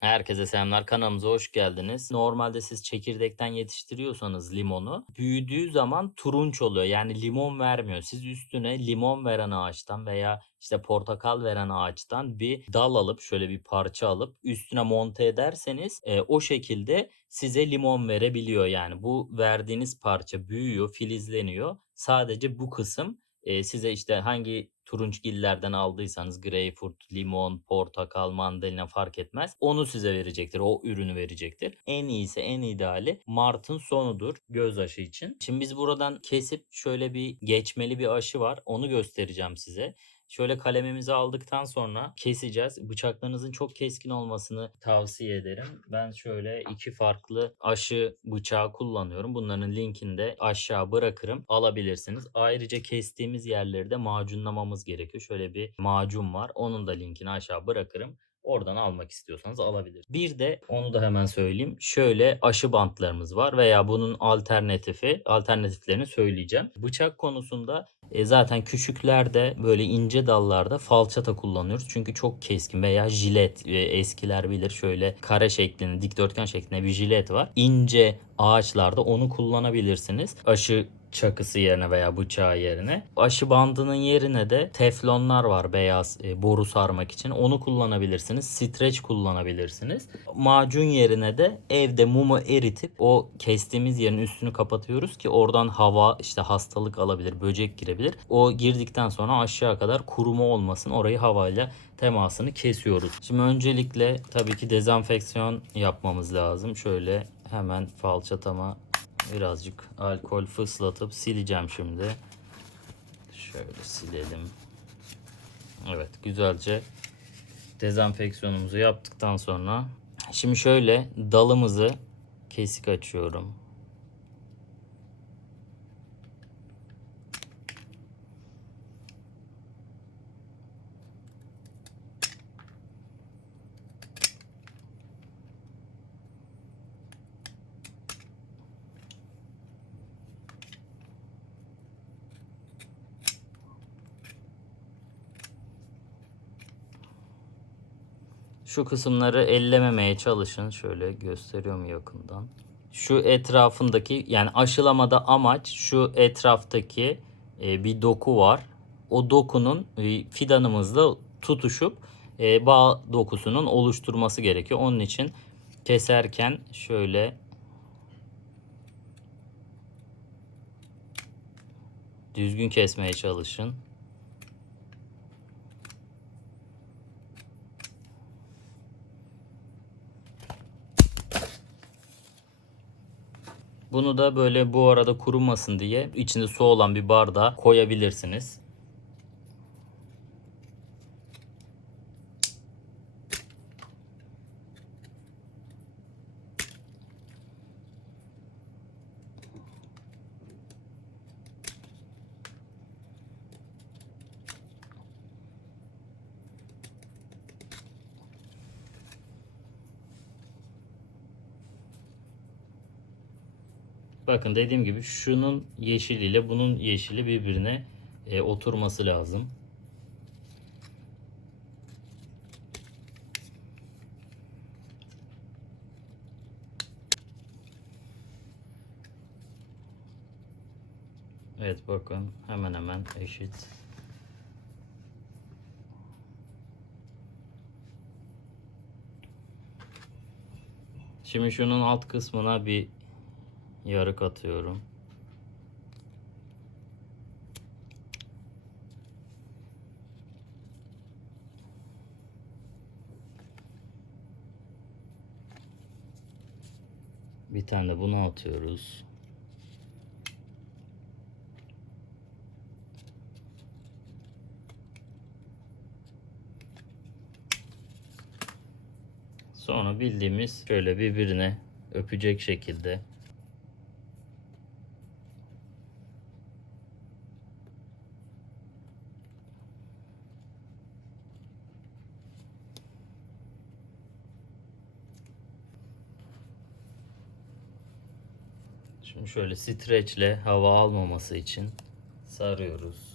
Herkese selamlar. Kanalımıza hoş geldiniz. Normalde siz çekirdekten yetiştiriyorsanız limonu büyüdüğü zaman turunç oluyor. Yani limon vermiyor. Siz üstüne limon veren ağaçtan veya işte portakal veren ağaçtan bir dal alıp şöyle bir parça alıp üstüne monte ederseniz e, o şekilde size limon verebiliyor. Yani bu verdiğiniz parça büyüyor, filizleniyor. Sadece bu kısım e, size işte hangi turunçgillerden aldıysanız greyfurt, limon, portakal, mandalina fark etmez. Onu size verecektir. O ürünü verecektir. En iyisi, en ideali Mart'ın sonudur göz aşı için. Şimdi biz buradan kesip şöyle bir geçmeli bir aşı var. Onu göstereceğim size. Şöyle kalemimizi aldıktan sonra keseceğiz. Bıçaklarınızın çok keskin olmasını tavsiye ederim. Ben şöyle iki farklı aşı bıçağı kullanıyorum. Bunların linkini de aşağı bırakırım. Alabilirsiniz. Ayrıca kestiğimiz yerleri de macunlamamız gerekiyor. Şöyle bir macun var. Onun da linkini aşağı bırakırım. Oradan almak istiyorsanız alabilir. Bir de onu da hemen söyleyeyim. Şöyle aşı bantlarımız var veya bunun alternatifi, alternatiflerini söyleyeceğim. Bıçak konusunda e, zaten küçüklerde böyle ince dallarda falçata kullanıyoruz. Çünkü çok keskin veya jilet e, eskiler bilir şöyle kare şeklinde dikdörtgen şeklinde bir jilet var. İnce ağaçlarda onu kullanabilirsiniz. Aşı çakısı yerine veya bıçağı yerine. Aşı bandının yerine de teflonlar var beyaz e, boru sarmak için. Onu kullanabilirsiniz. Streç kullanabilirsiniz. Macun yerine de evde mumu eritip o kestiğimiz yerin üstünü kapatıyoruz ki oradan hava işte hastalık alabilir, böcek girebilir. O girdikten sonra aşağı kadar kuruma olmasın. Orayı havayla temasını kesiyoruz. Şimdi öncelikle tabii ki dezenfeksiyon yapmamız lazım. Şöyle hemen falçatama birazcık alkol fıslatıp sileceğim şimdi. Şöyle silelim. Evet güzelce dezenfeksiyonumuzu yaptıktan sonra şimdi şöyle dalımızı kesik açıyorum. Şu kısımları ellememeye çalışın. Şöyle gösteriyorum yakından. Şu etrafındaki yani aşılamada amaç şu etraftaki e, bir doku var. O dokunun e, fidanımızla tutuşup e, bağ dokusunun oluşturması gerekiyor. Onun için keserken şöyle düzgün kesmeye çalışın. Bunu da böyle bu arada kurumasın diye içinde su olan bir bardağa koyabilirsiniz. Bakın dediğim gibi şunun yeşiliyle bunun yeşili birbirine e, oturması lazım. Evet bakın hemen hemen eşit. Şimdi şunun alt kısmına bir yarık atıyorum. Bir tane de bunu atıyoruz. Sonra bildiğimiz şöyle birbirine öpecek şekilde Şimdi şöyle streçle hava almaması için sarıyoruz.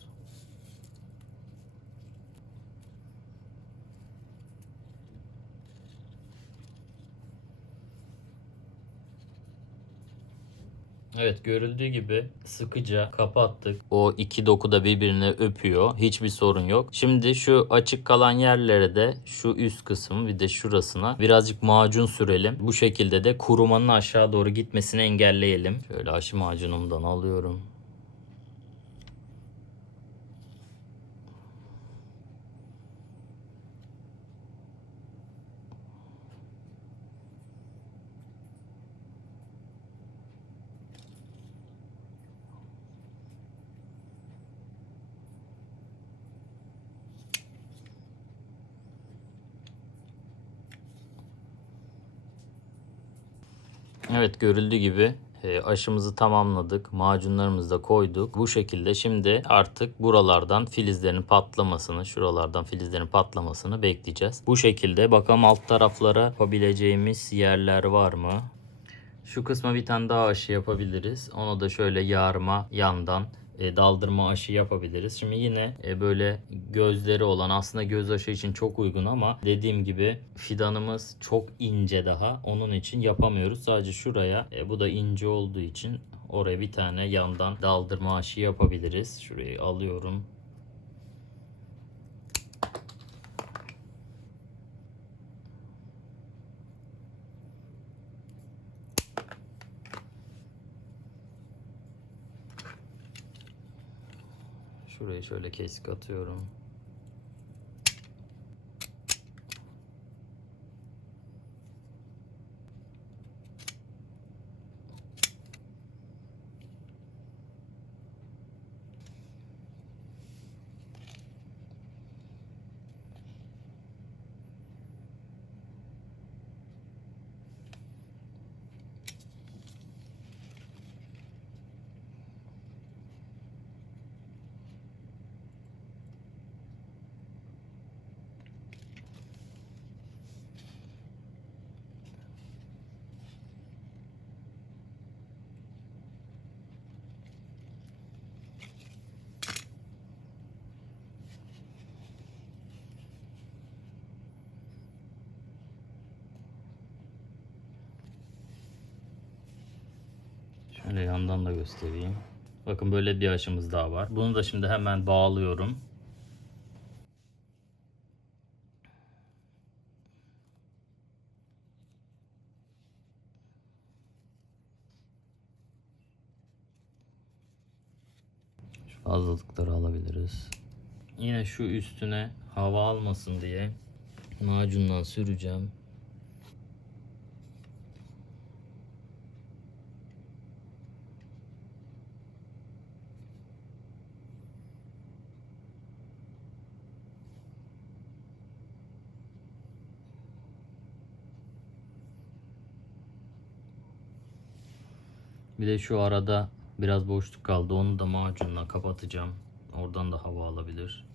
Evet görüldüğü gibi sıkıca kapattık. O iki doku da birbirini öpüyor. Hiçbir sorun yok. Şimdi şu açık kalan yerlere de şu üst kısım bir de şurasına birazcık macun sürelim. Bu şekilde de kurumanın aşağı doğru gitmesini engelleyelim. Şöyle aşı macunumdan alıyorum. Evet görüldüğü gibi e, aşımızı tamamladık. Macunlarımızı da koyduk. Bu şekilde şimdi artık buralardan filizlerin patlamasını, şuralardan filizlerin patlamasını bekleyeceğiz. Bu şekilde bakalım alt taraflara yapabileceğimiz yerler var mı? Şu kısma bir tane daha aşı yapabiliriz. Onu da şöyle yarma yandan e, daldırma aşı yapabiliriz. Şimdi yine e, böyle gözleri olan aslında göz aşı için çok uygun ama dediğim gibi fidanımız çok ince daha. Onun için yapamıyoruz. Sadece şuraya e, bu da ince olduğu için oraya bir tane yandan daldırma aşı yapabiliriz. Şurayı alıyorum. Şurayı şöyle kesik atıyorum. Şöyle yandan da göstereyim. Bakın böyle bir aşımız daha var. Bunu da şimdi hemen bağlıyorum. Şu fazlalıkları alabiliriz. Yine şu üstüne hava almasın diye macundan süreceğim. Bir de şu arada biraz boşluk kaldı. Onu da macunla kapatacağım. Oradan da hava alabilir.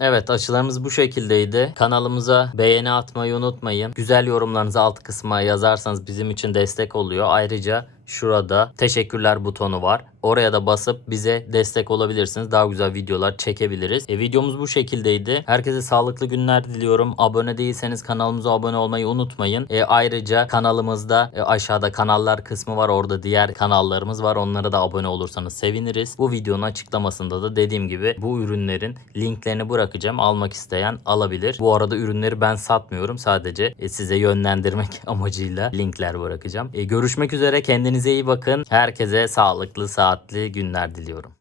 Evet açılarımız bu şekildeydi. Kanalımıza beğeni atmayı unutmayın. Güzel yorumlarınızı alt kısma yazarsanız bizim için destek oluyor. Ayrıca şurada teşekkürler butonu var. Oraya da basıp bize destek olabilirsiniz. Daha güzel videolar çekebiliriz. E, videomuz bu şekildeydi. Herkese sağlıklı günler diliyorum. Abone değilseniz kanalımıza abone olmayı unutmayın. E, ayrıca kanalımızda e, aşağıda kanallar kısmı var. Orada diğer kanallarımız var. Onlara da abone olursanız seviniriz. Bu videonun açıklamasında da dediğim gibi bu ürünlerin linklerini bırakacağım. Almak isteyen alabilir. Bu arada ürünleri ben satmıyorum. Sadece e, size yönlendirmek amacıyla linkler bırakacağım. E, görüşmek üzere. Kendinize iyi bakın. Herkese sağlıklı, saatli günler diliyorum.